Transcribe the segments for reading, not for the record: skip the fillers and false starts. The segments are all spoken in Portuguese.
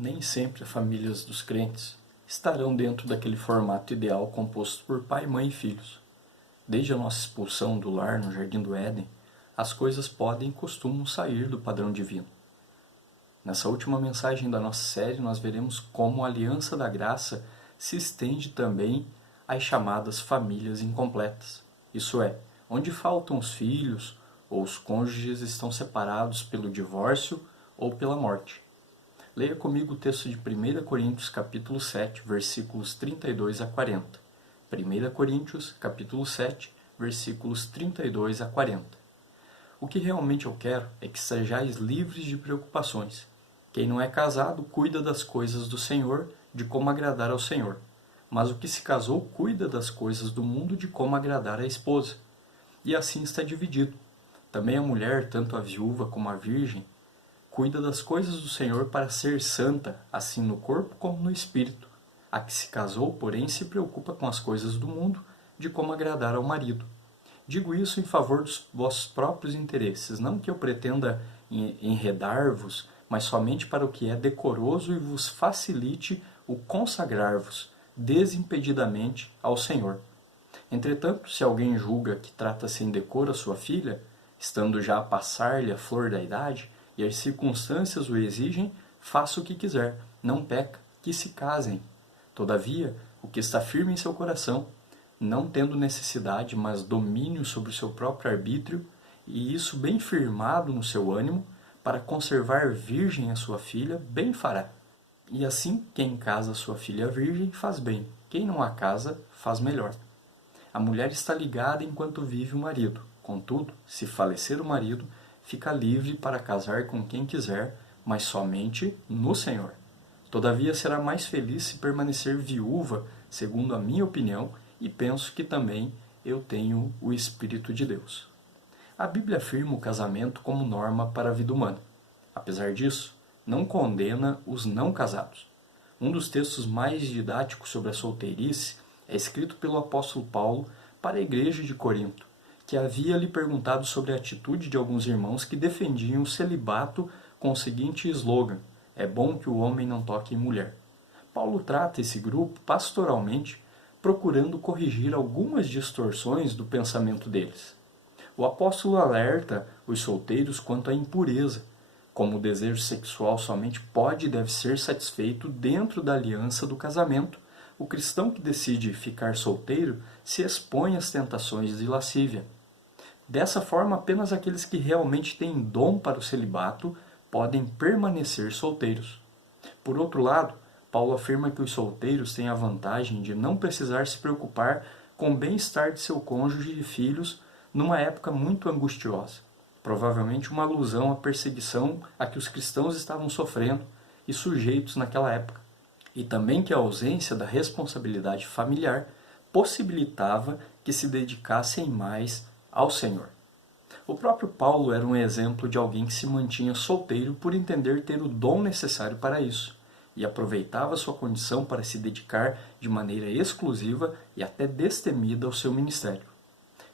Nem sempre as famílias dos crentes estarão dentro daquele formato ideal composto por pai, mãe e filhos. Desde a nossa expulsão do lar no Jardim do Éden, as coisas podem e costumam sair do padrão divino. Nessa última mensagem da nossa série, nós veremos como a aliança da graça se estende também às chamadas famílias incompletas. Isso é, onde faltam os filhos ou os cônjuges estão separados pelo divórcio ou pela morte. Leia comigo o texto de 1 Coríntios capítulo 7, versículos 32 a 40. 1 Coríntios capítulo 7, versículos 32 a 40. O que realmente eu quero é que sejais livres de preocupações. Quem não é casado cuida das coisas do Senhor, de como agradar ao Senhor. Mas o que se casou cuida das coisas do mundo, de como agradar à esposa. E assim está dividido. Também a mulher, tanto a viúva como a virgem, cuida das coisas do Senhor para ser santa, assim no corpo como no espírito. A que se casou, porém, se preocupa com as coisas do mundo, de como agradar ao marido. Digo isso em favor dos vossos próprios interesses, não que eu pretenda enredar-vos, mas somente para o que é decoroso e vos facilite o consagrar-vos desimpedidamente ao Senhor. Entretanto, se alguém julga que trata sem decoro a sua filha, estando já a passar-lhe a flor da idade, e as circunstâncias o exigem, faça o que quiser, não peca, que se casem. Todavia, o que está firme em seu coração, não tendo necessidade, mas domínio sobre o seu próprio arbítrio, e isso bem firmado no seu ânimo, para conservar virgem a sua filha, bem fará. E assim, quem casa sua filha virgem, faz bem. Quem não a casa, faz melhor. A mulher está ligada enquanto vive o marido. Contudo, se falecer o marido, fica livre para casar com quem quiser, mas somente no Senhor. Todavia será mais feliz se permanecer viúva, segundo a minha opinião, e penso que também eu tenho o Espírito de Deus. A Bíblia afirma o casamento como norma para a vida humana. Apesar disso, não condena os não casados. Um dos textos mais didáticos sobre a solteirice é escrito pelo apóstolo Paulo para a igreja de Corinto, que havia lhe perguntado sobre a atitude de alguns irmãos que defendiam o celibato com o seguinte slogan: é bom que o homem não toque em mulher. Paulo trata esse grupo pastoralmente, procurando corrigir algumas distorções do pensamento deles. O apóstolo alerta os solteiros quanto à impureza, como o desejo sexual somente pode e deve ser satisfeito dentro da aliança do casamento. O cristão que decide ficar solteiro se expõe às tentações de lascívia. Dessa forma, apenas aqueles que realmente têm dom para o celibato podem permanecer solteiros. Por outro lado, Paulo afirma que os solteiros têm a vantagem de não precisar se preocupar com o bem-estar de seu cônjuge e filhos numa época muito angustiosa. Provavelmente uma alusão à perseguição a que os cristãos estavam sofrendo e sujeitos naquela época. E também que a ausência da responsabilidade familiar possibilitava que se dedicassem mais ao Senhor. O próprio Paulo era um exemplo de alguém que se mantinha solteiro por entender ter o dom necessário para isso, e aproveitava sua condição para se dedicar de maneira exclusiva e até destemida ao seu ministério.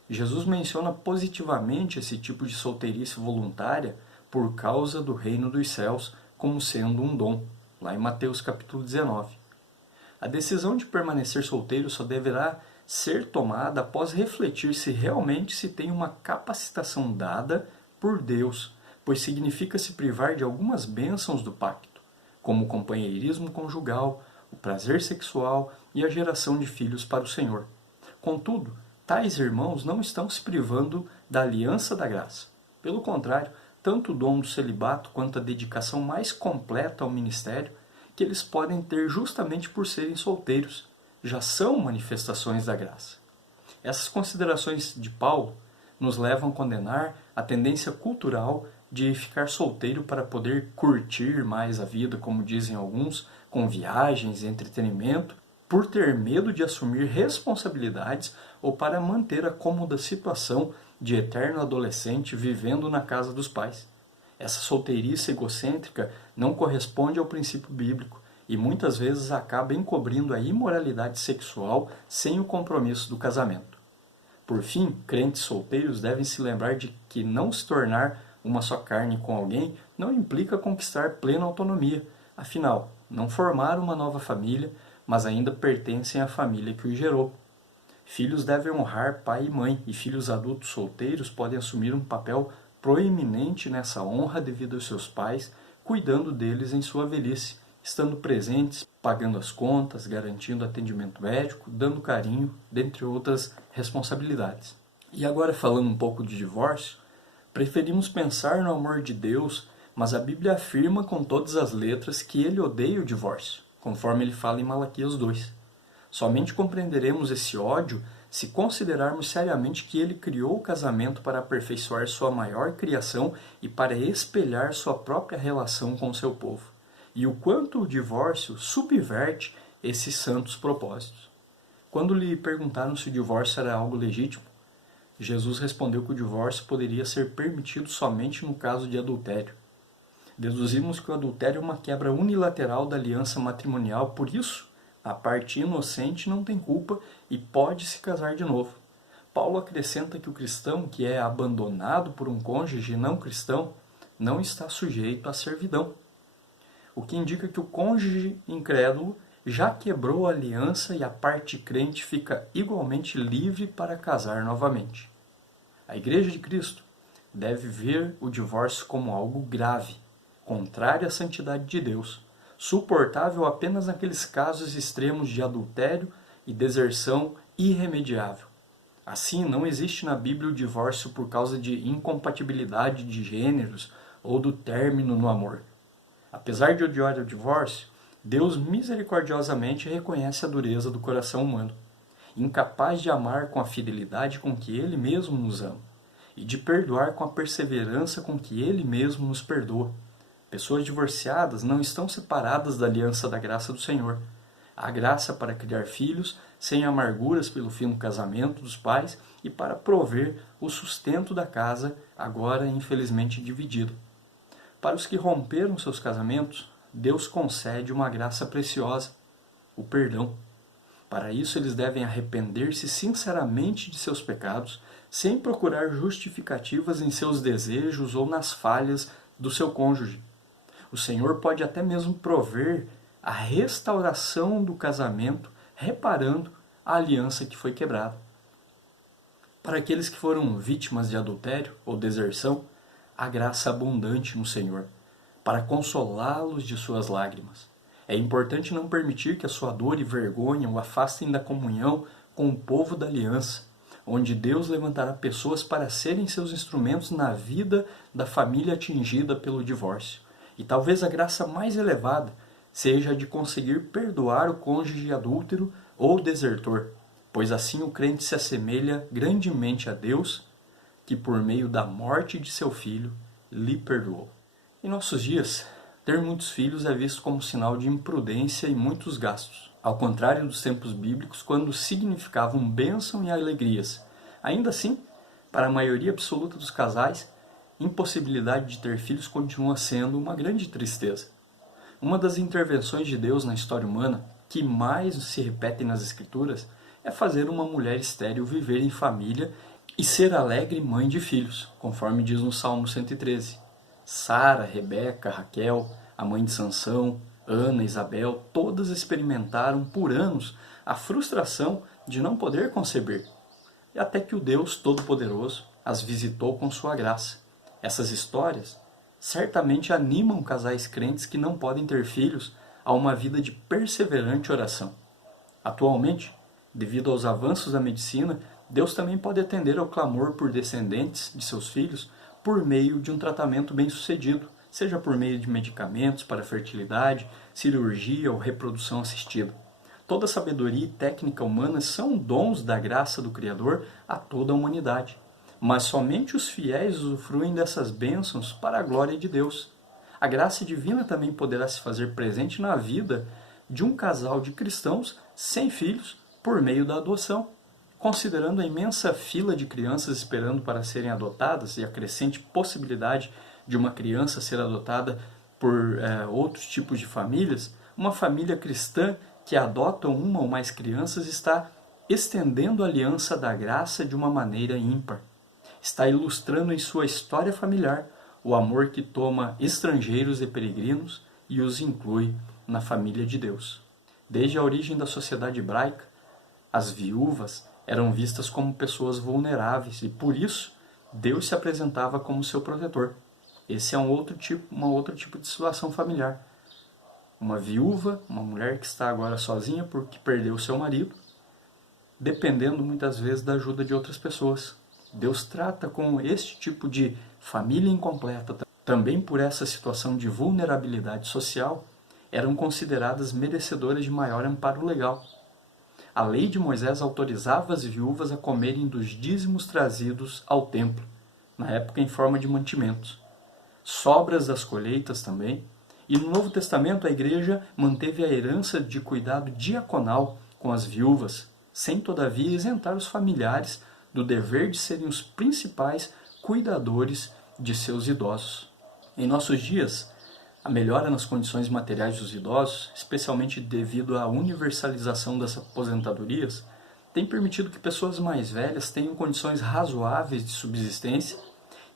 Jesus menciona positivamente esse tipo de solteirice voluntária por causa do reino dos céus como sendo um dom, lá em Mateus capítulo 19. A decisão de permanecer solteiro só deverá ser tomada após refletir se realmente se tem uma capacitação dada por Deus, pois significa se privar de algumas bênçãos do pacto, como o companheirismo conjugal, o prazer sexual e a geração de filhos para o Senhor. Contudo, tais irmãos não estão se privando da aliança da graça. Pelo contrário, tanto o dom do celibato quanto a dedicação mais completa ao ministério que eles podem ter justamente por serem solteiros, já são manifestações da graça. Essas considerações de Paulo nos levam a condenar a tendência cultural de ficar solteiro para poder curtir mais a vida, como dizem alguns, com viagens e entretenimento, por ter medo de assumir responsabilidades ou para manter a cômoda situação de eterno adolescente vivendo na casa dos pais. Essa solteirice egocêntrica não corresponde ao princípio bíblico e muitas vezes acaba encobrindo a imoralidade sexual sem o compromisso do casamento. Por fim, crentes solteiros devem se lembrar de que não se tornar uma só carne com alguém não implica conquistar plena autonomia, Afinal, não formaram uma nova família, mas ainda pertencem à família que os gerou. Filhos devem honrar pai e mãe, e filhos adultos solteiros podem assumir um papel proeminente nessa honra devido aos seus pais, cuidando deles em sua velhice, estando presentes, pagando as contas, garantindo atendimento médico, dando carinho, dentre outras responsabilidades. E agora, falando um pouco de divórcio, preferimos pensar no amor de Deus, mas a Bíblia afirma com todas as letras que ele odeia o divórcio, conforme ele fala em Malaquias 2. Somente compreenderemos esse ódio se considerarmos seriamente que ele criou o casamento para aperfeiçoar sua maior criação e para espelhar sua própria relação com seu povo, e o quanto o divórcio subverte esses santos propósitos. Quando lhe perguntaram se o divórcio era algo legítimo, Jesus respondeu que o divórcio poderia ser permitido somente no caso de adultério. Deduzimos que o adultério é uma quebra unilateral da aliança matrimonial, por isso, a parte inocente não tem culpa e pode se casar de novo. Paulo acrescenta que o cristão que é abandonado por um cônjuge não cristão não está sujeito à servidão, o que indica que o cônjuge incrédulo já quebrou a aliança e a parte crente fica igualmente livre para casar novamente. A Igreja de Cristo deve ver o divórcio como algo grave, contrário à santidade de Deus, suportável apenas naqueles casos extremos de adultério e deserção irremediável. Assim, não existe na Bíblia o divórcio por causa de incompatibilidade de gêneros ou do término no amor. Apesar de odiar o divórcio, Deus misericordiosamente reconhece a dureza do coração humano, incapaz de amar com a fidelidade com que Ele mesmo nos ama, e de perdoar com a perseverança com que Ele mesmo nos perdoa. Pessoas divorciadas não estão separadas da aliança da graça do Senhor. Há graça para criar filhos sem amarguras pelo fim do casamento dos pais e para prover o sustento da casa, agora infelizmente dividido. Para os que romperam seus casamentos, Deus concede uma graça preciosa, o perdão. Para isso, eles devem arrepender-se sinceramente de seus pecados, sem procurar justificativas em seus desejos ou nas falhas do seu cônjuge. O Senhor pode até mesmo prover a restauração do casamento, reparando a aliança que foi quebrada. Para aqueles que foram vítimas de adultério ou deserção, há graça abundante no Senhor, para consolá-los de suas lágrimas. É importante não permitir que a sua dor e vergonha o afastem da comunhão com o povo da aliança, onde Deus levantará pessoas para serem seus instrumentos na vida da família atingida pelo divórcio. E talvez a graça mais elevada seja a de conseguir perdoar o cônjuge adúltero ou desertor, pois assim o crente se assemelha grandemente a Deus, que por meio da morte de seu filho lhe perdoou. Em nossos dias, ter muitos filhos é visto como sinal de imprudência e muitos gastos, ao contrário dos tempos bíblicos, quando significavam bênção e alegrias. Ainda assim, para a maioria absoluta dos casais, impossibilidade de ter filhos continua sendo uma grande tristeza. Uma das intervenções de Deus na história humana que mais se repetem nas Escrituras é fazer uma mulher estéril viver em família e ser alegre mãe de filhos, conforme diz no Salmo 113. Sara, Rebeca, Raquel, a mãe de Sansão, Ana, Isabel, todas experimentaram por anos a frustração de não poder conceber, e até que o Deus Todo-Poderoso as visitou com sua graça. Essas histórias certamente animam casais crentes que não podem ter filhos a uma vida de perseverante oração. Atualmente, devido aos avanços da medicina, Deus também pode atender ao clamor por descendentes de seus filhos por meio de um tratamento bem-sucedido, seja por meio de medicamentos para fertilidade, cirurgia ou reprodução assistida. Toda sabedoria e técnica humana são dons da graça do Criador a toda a humanidade, mas somente os fiéis usufruem dessas bênçãos para a glória de Deus. A graça divina também poderá se fazer presente na vida de um casal de cristãos sem filhos por meio da adoção. Considerando a imensa fila de crianças esperando para serem adotadas e a crescente possibilidade de uma criança ser adotada por outros tipos de famílias, uma família cristã que adota uma ou mais crianças está estendendo a aliança da graça de uma maneira ímpar. Está ilustrando em sua história familiar o amor que toma estrangeiros e peregrinos e os inclui na família de Deus. Desde a origem da sociedade hebraica, as viúvas eram vistas como pessoas vulneráveis e, por isso, Deus se apresentava como seu protetor. Esse é um outro tipo de situação familiar. Uma viúva, uma mulher que está agora sozinha porque perdeu seu marido, dependendo muitas vezes da ajuda de outras pessoas. Deus trata com este tipo de família incompleta. Também por essa situação de vulnerabilidade social, eram consideradas merecedoras de maior amparo legal. A lei de Moisés autorizava as viúvas a comerem dos dízimos trazidos ao templo, na época em forma de mantimentos. Sobras das colheitas também. E no Novo Testamento a igreja manteve a herança de cuidado diaconal com as viúvas, sem todavia isentar os familiares do dever de serem os principais cuidadores de seus idosos. Em nossos dias, a melhora nas condições materiais dos idosos, especialmente devido à universalização das aposentadorias, tem permitido que pessoas mais velhas tenham condições razoáveis de subsistência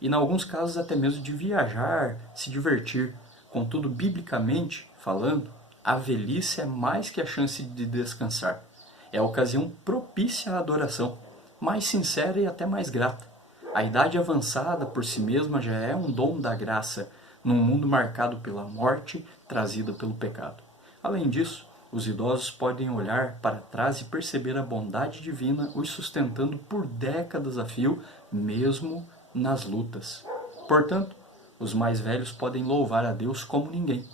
e, em alguns casos, até mesmo de viajar, se divertir. Contudo, biblicamente falando, a velhice é mais que a chance de descansar. É a ocasião propícia à adoração, mais sincera e até mais grata. A idade avançada por si mesma já é um dom da graça, num mundo marcado pela morte trazida pelo pecado. Além disso, os idosos podem olhar para trás e perceber a bondade divina os sustentando por décadas a fio, mesmo nas lutas. Portanto, os mais velhos podem louvar a Deus como ninguém,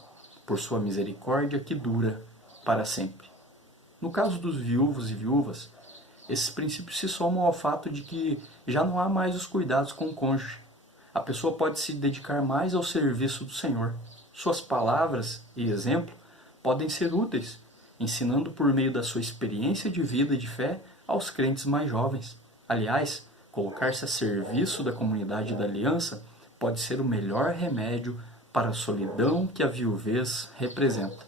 por sua misericórdia que dura para sempre. No caso dos viúvos e viúvas, esses princípios se somam ao fato de que já não há mais os cuidados com o cônjuge. A pessoa pode se dedicar mais ao serviço do Senhor. Suas palavras e exemplo podem ser úteis, ensinando por meio da sua experiência de vida e de fé aos crentes mais jovens. Aliás, colocar-se a serviço da comunidade da aliança pode ser o melhor remédio para a solidão que a viuvez representa.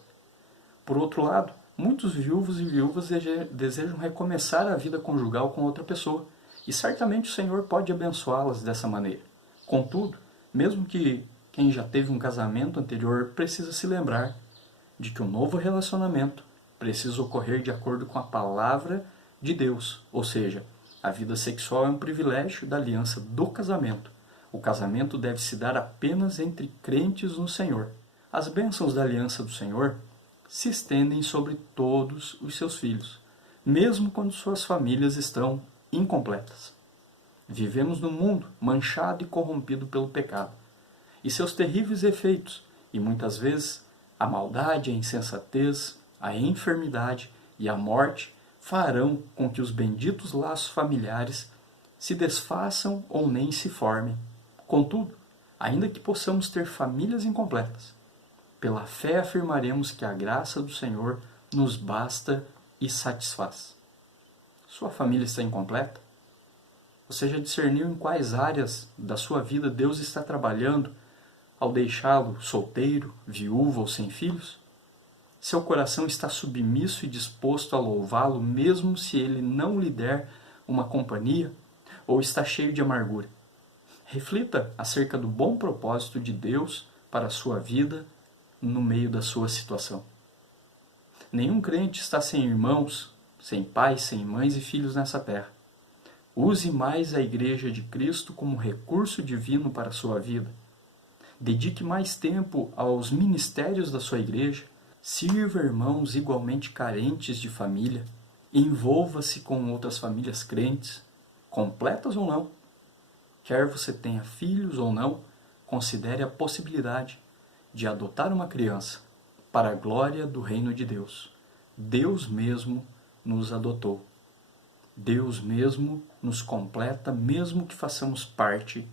Por outro lado, muitos viúvos e viúvas desejam recomeçar a vida conjugal com outra pessoa, e certamente o Senhor pode abençoá-las dessa maneira. Contudo, mesmo que quem já teve um casamento anterior precisa se lembrar de que um novo relacionamento precisa ocorrer de acordo com a palavra de Deus, ou seja, a vida sexual é um privilégio da aliança do casamento. O casamento deve se dar apenas entre crentes no Senhor. As bênçãos da aliança do Senhor se estendem sobre todos os seus filhos, mesmo quando suas famílias estão incompletas. Vivemos num mundo manchado e corrompido pelo pecado, e seus terríveis efeitos, e muitas vezes a maldade, a insensatez, a enfermidade e a morte farão com que os benditos laços familiares se desfaçam ou nem se formem. Contudo, ainda que possamos ter famílias incompletas, pela fé afirmaremos que a graça do Senhor nos basta e satisfaz. Sua família está incompleta? Você já discerniu em quais áreas da sua vida Deus está trabalhando ao deixá-lo solteiro, viúvo ou sem filhos? Seu coração está submisso e disposto a louvá-lo mesmo se ele não lhe der uma companhia, ou está cheio de amargura? Reflita acerca do bom propósito de Deus para a sua vida no meio da sua situação. Nenhum crente está sem irmãos, sem pais, sem mães e filhos nessa terra. Use mais a Igreja de Cristo como recurso divino para a sua vida. Dedique mais tempo aos ministérios da sua igreja. Sirva irmãos igualmente carentes de família. Envolva-se com outras famílias crentes, completas ou não. Quer você tenha filhos ou não, considere a possibilidade de adotar uma criança para a glória do reino de Deus. Deus mesmo nos adotou. Deus mesmo nos completa, mesmo que façamos parte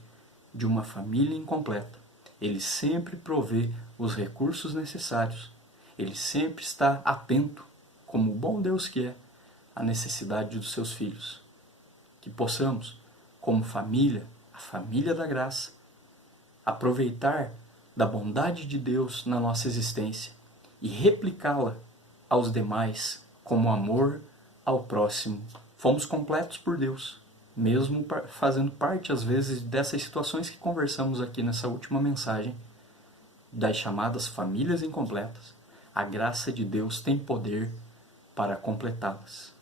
de uma família incompleta. Ele sempre provê os recursos necessários. Ele sempre está atento, como o bom Deus que é, à necessidade dos seus filhos. Que possamos, como família, a família da graça, aproveitar da bondade de Deus na nossa existência e replicá-la aos demais como amor ao próximo. Fomos completos por Deus, mesmo fazendo parte às vezes dessas situações que conversamos aqui nessa última mensagem. das chamadas famílias incompletas, a graça de Deus tem poder para completá-las.